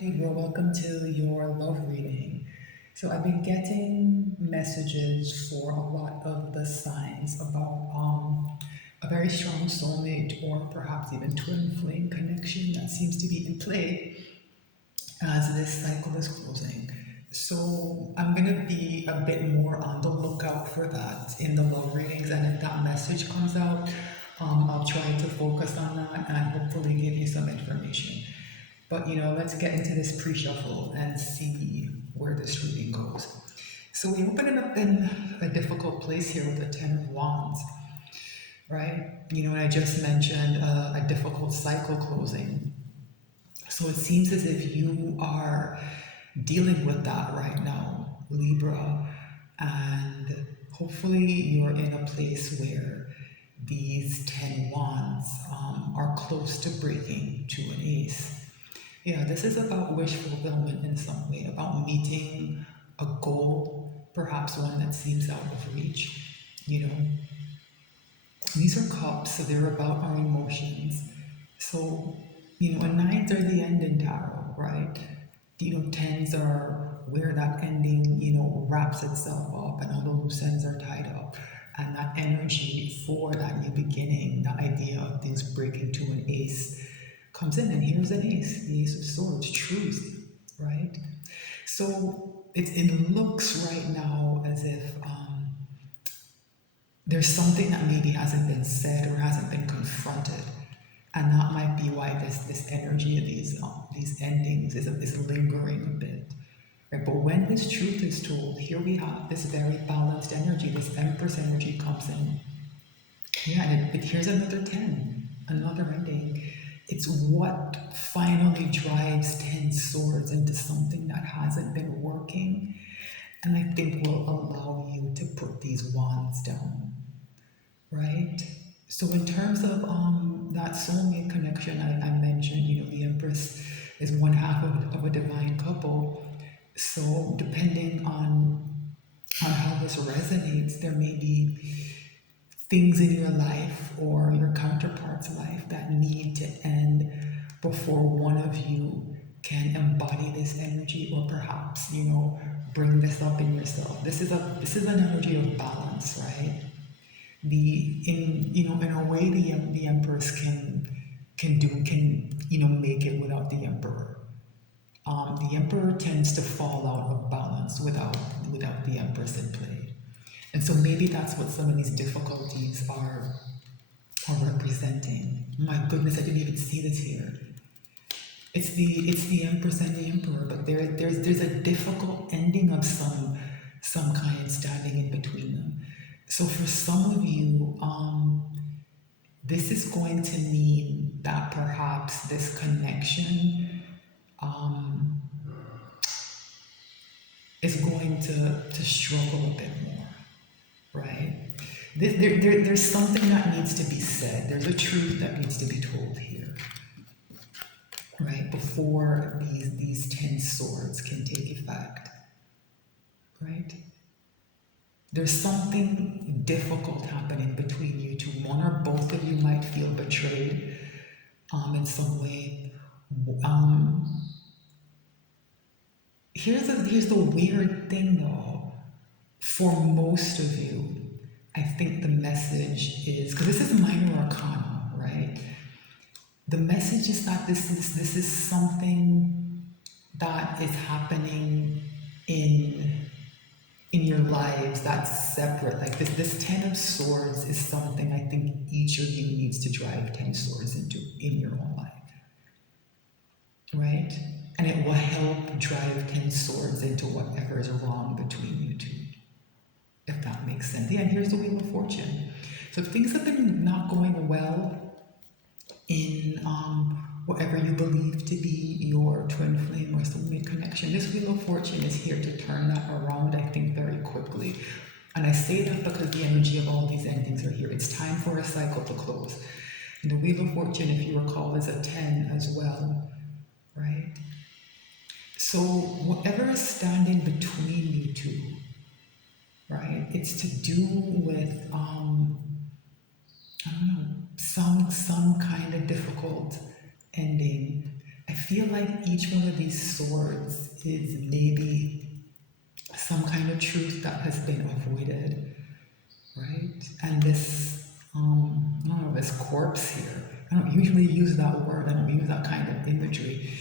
Libra, welcome to your love reading. So I've been getting messages for a lot of the signs about a very strong soulmate or perhaps even twin flame connection that seems to be in play as this cycle is closing. So I'm gonna be a bit more on the lookout for that in the love readings, and if that message comes out, I'll try to focus on that and hopefully give you some information. But let's get into this pre-shuffle and see where this reading goes. So we open it up in a difficult place here with the Ten of Wands, right? And I just mentioned a difficult cycle closing. So it seems as if you are dealing with that right now, Libra, and hopefully you're in a place where these 10 wands are close to breaking to an ace. Yeah, this is about wish fulfillment in some way, about meeting a goal, perhaps one that seems out of reach. These are cups, so they're about our emotions. So, and nines are the end in tarot, right? Tens are where that ending, wraps itself up and all the loose ends are tied up. And that energy for that new beginning, the idea of things breaking to an ace comes in. And here's an ace, the Ace of Swords, truth, right? So it looks right now as if there's something that maybe hasn't been said or hasn't been confronted, and that might be why this energy of these endings is lingering a bit. Right? But when this truth is told, here we have this very balanced energy. This Empress energy comes in. Yeah, but here's another 10, another ending. It's what finally drives 10 swords into something that hasn't been working, and I think will allow you to put these wands down. Right? So in terms of that soulmate connection I mentioned, the Empress is one half of a divine couple. So depending on how this resonates, there may be things in your life or your counterpart's life that need to end before one of you can embody this energy, or perhaps bring this up in yourself. This is an energy of balance, right? In a way, the Empress can make it without the Emperor. The Emperor tends to fall out of balance without the Empress in play, and so maybe that's what some of these difficulties are representing. My goodness, I didn't even see this here. It's the Empress and the Emperor, but there's a difficult ending of some kind standing in between them. So for some of you, this is going to mean that perhaps this connection is going to struggle a bit more, right? There's something that needs to be said. There's a truth that needs to be told here, right? Before these 10 swords can take effect, right? There's something difficult happening between you two. One or both of you might feel betrayed in some way. Here's the weird thing though. For most of you, I think the message is, because this is minor arcana, right? The message is that this is something that is happening in your lives that's separate. Like this 10 of swords is something I think each of you needs to drive 10 swords into in your own life, right? And it will help drive 10 swords into whatever is wrong between you two, if that makes sense. Yeah, and here's the Wheel of Fortune. So if things have been not going well in whatever you believe to be your twin flame or soulmate connection, this Wheel of Fortune is here to turn that around, I think, very quickly. And I say that because the energy of all these endings are here. It's time for a cycle to close. And the Wheel of Fortune, if you recall, is a 10 as well, right? So whatever is standing between you two, right, it's to do with, I don't know, some kind of difficult ending. I feel like each one of these swords is maybe some kind of truth that has been avoided, right? And this, I don't know, this corpse here, I don't usually use that word, I don't use that kind of imagery.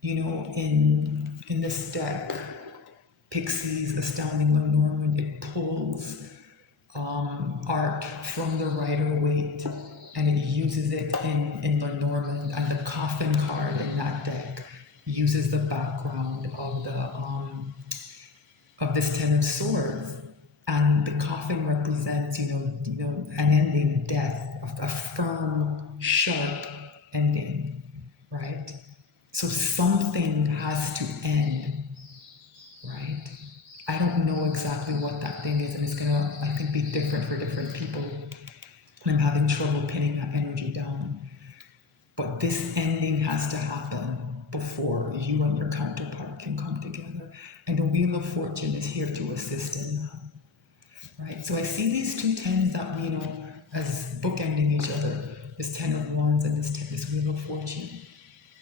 You know, in this deck, Pixie's Astounding Lenormand, it pulls art from the Rider-Waite and it uses it in Lenormand, and the coffin card in that deck uses the background of this Ten of Swords, and the coffin represents, an ending, death, a firm, sharp ending, right? So something has to end, right? I don't know exactly what that thing is, and it's gonna, I think, be different for different people. I'm having trouble pinning that energy down. But this ending has to happen before you and your counterpart can come together. And the Wheel of Fortune is here to assist in that, right? So I see these two tens that, as bookending each other, this Ten of Wands and this Wheel of Fortune.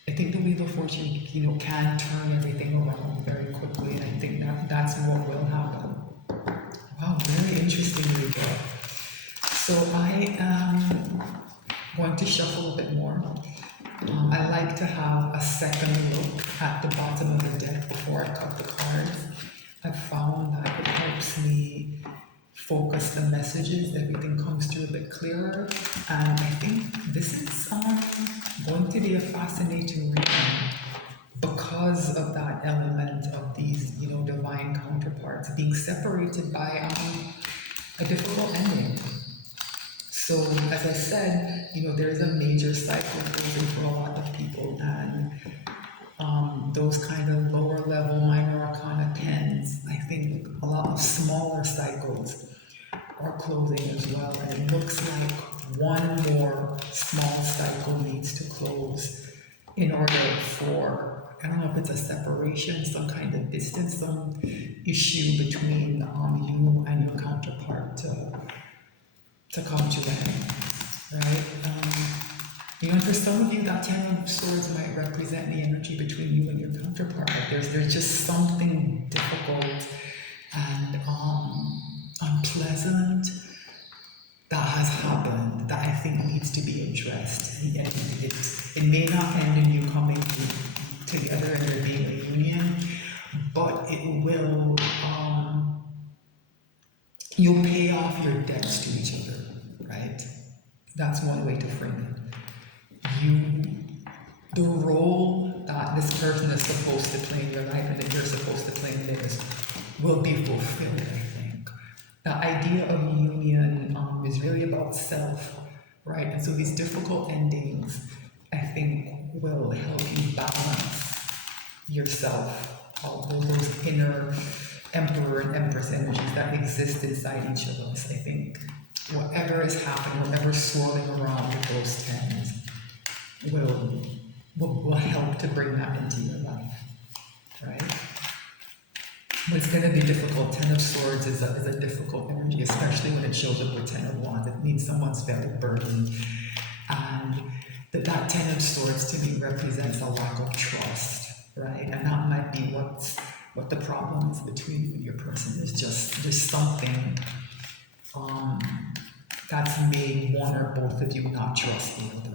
I think the Wheel of Fortune, can turn everything around very quickly, and I think that's what will happen. Wow, very interesting, Libra. So I am going to shuffle a bit more. I like to have a second look at the bottom of the deck before I cut the cards. I've found that it helps me focus the messages, everything comes through a bit clearer, and I think this is going to be a fascinating reading because of that element of these, divine counterparts being separated by a difficult ending. So, as I said, there is a major cycle closing for a lot of people, and those kind of lower level minor arcana tens, I think a lot of smaller cycles are closing as well, and it looks like one more small cycle needs to close in order for, I don't know if it's a separation, some kind of distance, some issue between you and your counterpart to come to an end, right? For some of you, that Ten of Swords might represent the energy between you and your counterpart. Like there's just something difficult and unpleasant that has happened that I think needs to be addressed. And it may not end in you coming together and there being a union, but it will, you'll pay off your debts to each other, right? That's one way to frame it. The role that this person is supposed to play in your life and that you're supposed to play in theirs will be fulfilled, I think. The idea of union is really about self, right? And so these difficult endings, I think, will help you balance yourself, all those inner emperor and empress energies that exist inside each of us. I think whatever is happening, whatever's swirling around with those tens will help to bring that into your life, right? But it's going to be difficult. Ten of Swords is a difficult energy, especially when it shows up with Ten of Wands. It means someone's very burdened. And that Ten of Swords to me represents a lack of trust, right? And that might be what the problem is between you and your person. There's something that's made one or both of you not trust the other.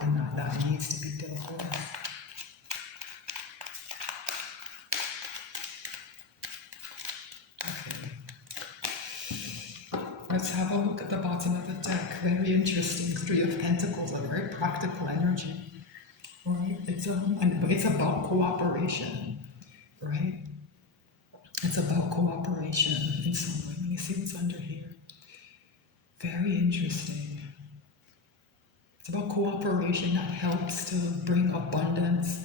And that needs to be dealt with. Let's have a look at the bottom of the deck. Very interesting. Three of Pentacles, a very practical energy. Right? It's about cooperation, right? It's about cooperation in some way. Let me see what's under here. Very interesting. It's about cooperation that helps to bring abundance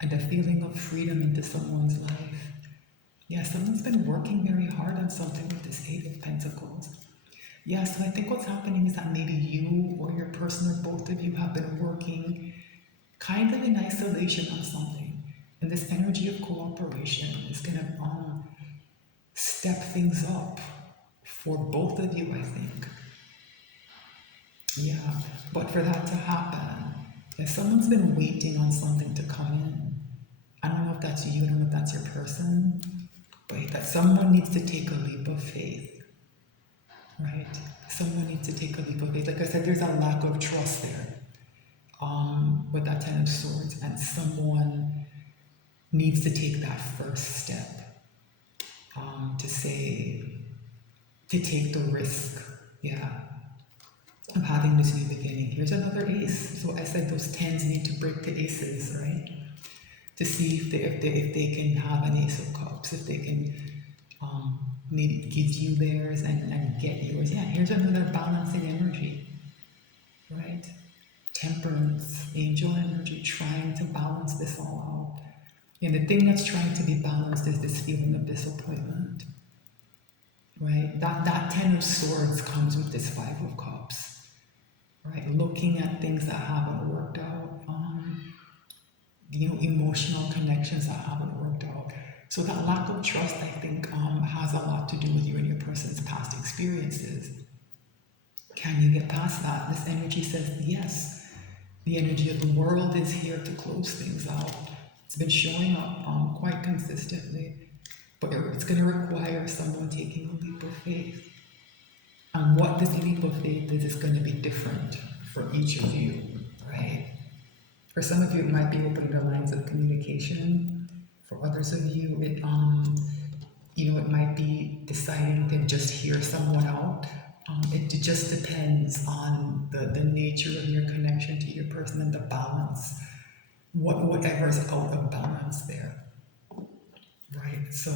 and a feeling of freedom into someone's life. Yeah, someone's been working very hard on something with this Eight of Pentacles. Yeah, so I think what's happening is that maybe you or your person or both of you have been working kind of in isolation on something. And this energy of cooperation is going to step things up for both of you, I think. Yeah, but for that to happen, If someone's been waiting on something to come in, I don't know if that's you, I don't know if that's your person, but that someone needs to take a leap of faith, right? Someone needs to take a leap of faith. Like I said, there's a lack of trust there with that Ten of Swords, and someone needs to take that first step to say, to take the risk, yeah, of having this new beginning. Here's another ace. So I said those tens need to break the aces, right? To see if they can have an ace of cups, if they can maybe give you theirs and get yours. Yeah, here's another balancing energy, right? Temperance, angel energy, trying to balance this all out. And the thing that's trying to be balanced is this feeling of disappointment, right? That Ten of Swords comes with this Five of Cups, right? Looking at things that haven't worked out, emotional connections that haven't worked out. So that lack of trust, I think, has a lot to do with you and your person's past experiences. Can you get past that? This energy says yes. The energy of the world is here to close things out. It's been showing up quite consistently, but it's going to require someone taking a leap of faith. And what this leap of faith is going to be different for each of you, right? For some of you, it might be opening the lines of communication. For others of you, it might be deciding to just hear someone out. It just depends on the nature of your connection to your person and the balance, whatever's out of balance there, right? So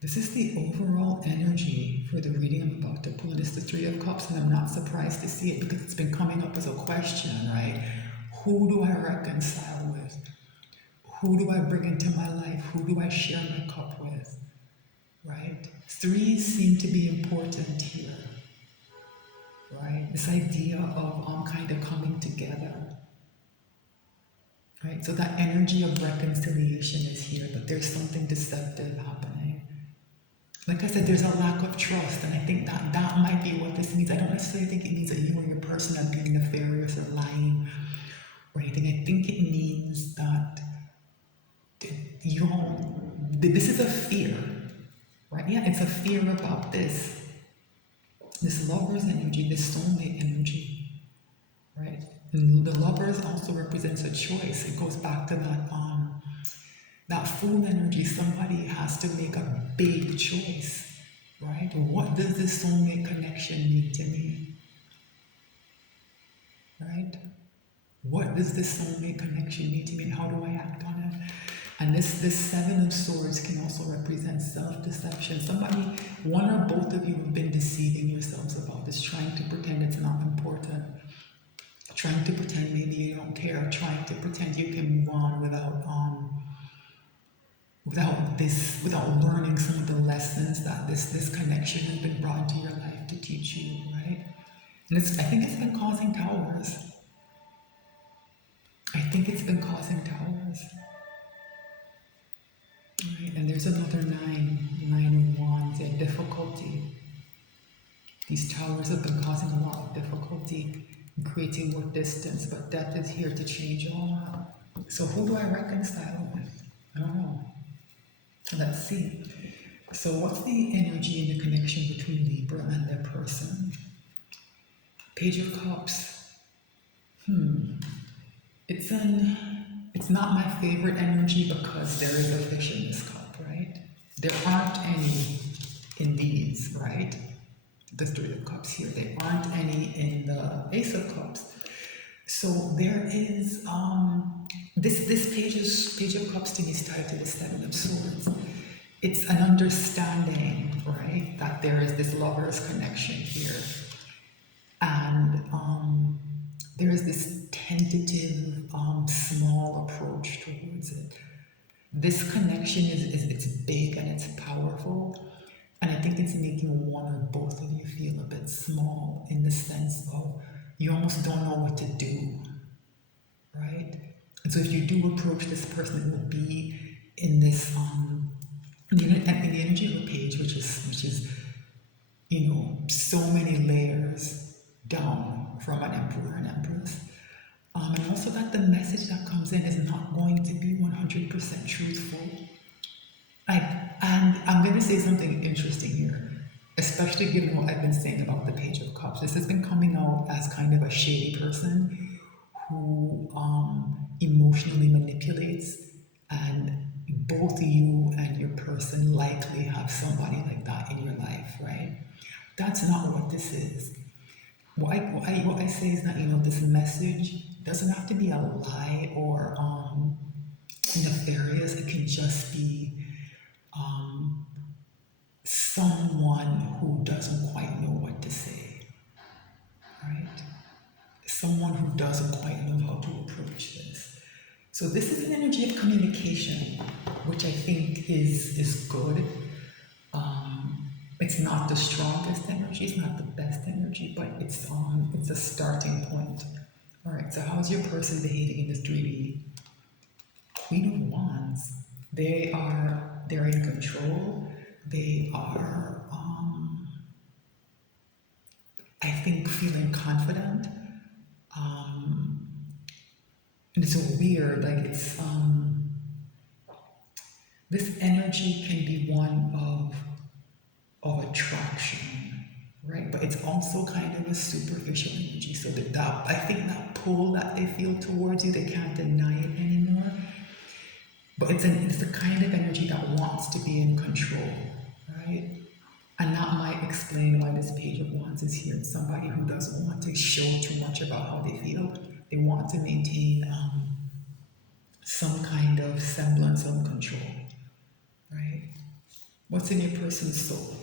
this is the overall energy for the reading I'm about to pull. And it's the Three of Cups, and I'm not surprised to see it because it's been coming up as a question, right? Who do I reconcile with? Who do I bring into my life? Who do I share my cup with? Right? Threes seem to be important here. Right? This idea of kind of coming together. Right? So that energy of reconciliation is here, but there's something deceptive happening. Like I said, there's a lack of trust, and I think that might be what this means. I don't necessarily think it means that you or your person are being nefarious or lying or anything. I think it means that this is a fear, right? Yeah, it's a fear about this Lover's energy, this soulmate energy, right? And the Lovers also represents a choice. It goes back to that Fool energy. Somebody has to make a big choice, right? What does this soulmate connection mean to me, right? What does this soulmate connection mean to me, and how do I act on it? And this Seven of Swords can also represent self-deception. One or both of you have been deceiving yourselves about this, trying to pretend it's not important, trying to pretend maybe you don't care, trying to pretend you can move on without learning some of the lessons that this connection has been brought into your life to teach you, right? And I think it's been causing towers. I think it's been causing towers. Right, and there's another nine of wands, and difficulty. These towers have been causing a lot of difficulty and creating more distance, but death is here to change all that. So who do I reconcile with? I don't know. Let's see. So what's the energy and the connection between Libra and their person? Page of Cups. It's not my favorite energy because there is a fish in this cup, right? There aren't any in these, right? The Three of Cups here. There aren't any in the Ace of Cups. So there is this page of Cups to me is tied to the Seven of Swords. It's an understanding, right, that there is this lover's connection here, and there is this tentative, small approach towards it. This connection it's big and it's powerful, and I think it's making one or both of you feel a bit small in the sense of you almost don't know what to do, right? And so if you do approach this person, it will be in this in the energy of a page, which is so many layers down from an emperor and empress. And also that the message that comes in is not going to be 100% truthful. And I'm going to say something interesting here, especially given what I've been saying about the Page of Cups. This has been coming out as kind of a shady person who emotionally manipulates, and both you and your person likely have somebody like that in your life, right? That's not what this is. What I say is that, this message doesn't have to be a lie or nefarious. It can just be someone who doesn't quite know what to say, right? Someone who doesn't quite know how to approach this. So this is an energy of communication, which I think is good. It's not the strongest energy, it's not the best energy, but it's a starting point. All right. So how's your person behaving in this 3D? Queen of Wands. They're in control. They are, I think, feeling confident. And it's so weird, like this energy can be one of attraction, right? But it's also kind of a superficial energy. So that I think that pull that they feel towards you, they can't deny it anymore. But it's the kind of energy that wants to be in control, right? And that might explain why this Page of Wands is here. It's somebody who doesn't want to show too much about how they feel. They want to maintain some kind of semblance of control, right? What's in your person's soul?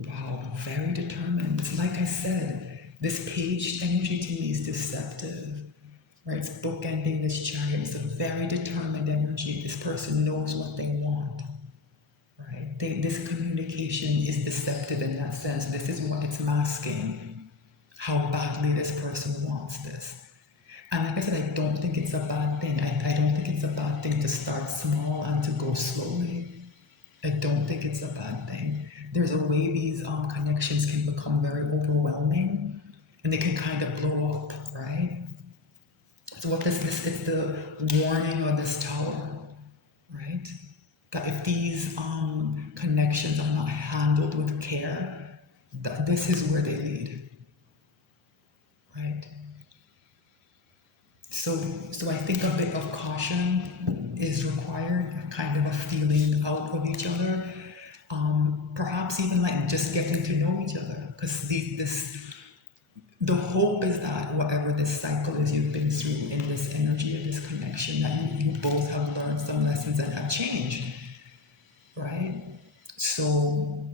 Wow, very determined. Like I said, this page energy to me is deceptive, right? It's bookending this chariot. It's a very determined energy. This person knows what they want, right? This communication is deceptive in that sense. This is what it's masking, how badly this person wants this. And like I said, I don't think it's a bad thing. I don't think it's a bad thing to start small and to go slowly. I don't think it's a bad thing. There's a way these connections can become very overwhelming and they can kind of blow up, right? So what this it's the warning of this tower, right? That if these connections are not handled with care, that this is where they lead, right? So I think a bit of caution is required, kind of a feeling out of each other. Perhaps even like just getting to know each other, because the hope is that whatever this cycle is you've been through in this energy of this connection, that you both have learned some lessons and have changed, right? So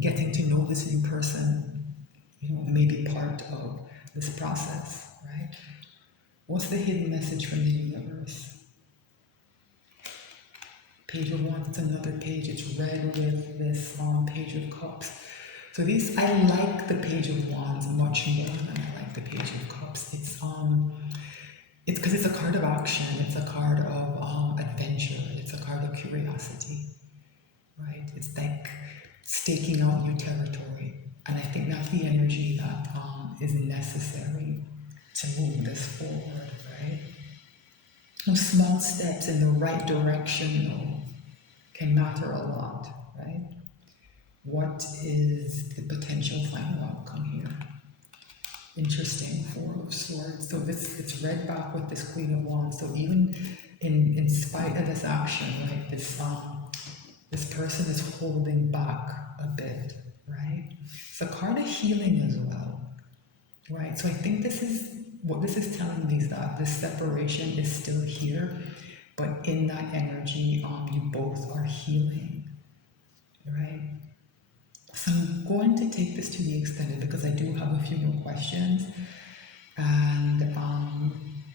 getting to know this new person, may be part of this process, right? What's the hidden message from the universe? Page of Wands, it's another page. It's red with this Page of Cups. So I like the Page of Wands much more than I like the Page of Cups. It's because it's a card of action. It's a card of adventure. It's a card of curiosity, right? It's like staking out new territory, and I think that's the energy that is necessary to move this forward, right? Those small steps in the right direction, though, can matter a lot, right? What is the potential final outcome here? Interesting, Four of Swords. So it's read back with this Queen of Wands. So even in spite of this action, right, this person is holding back a bit, right? It's a card of healing as well, right? So I think what this is telling me is that this separation is still here, but in that energy, you both are healing, right? So I'm going to take this to the extended because I do have a few more questions, and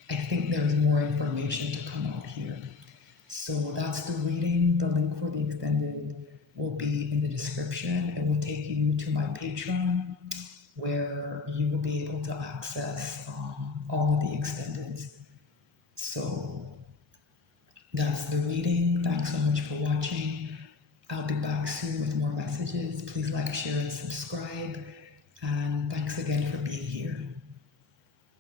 I think there's more information to come out here. So that's the reading. The link for the extended will be in the description. It will take you to my Patreon, where you will be able to access all of the extendeds. So that's the reading. Thanks so much for watching. I'll be back soon with more messages. Please like, share, and subscribe. And thanks again for being here.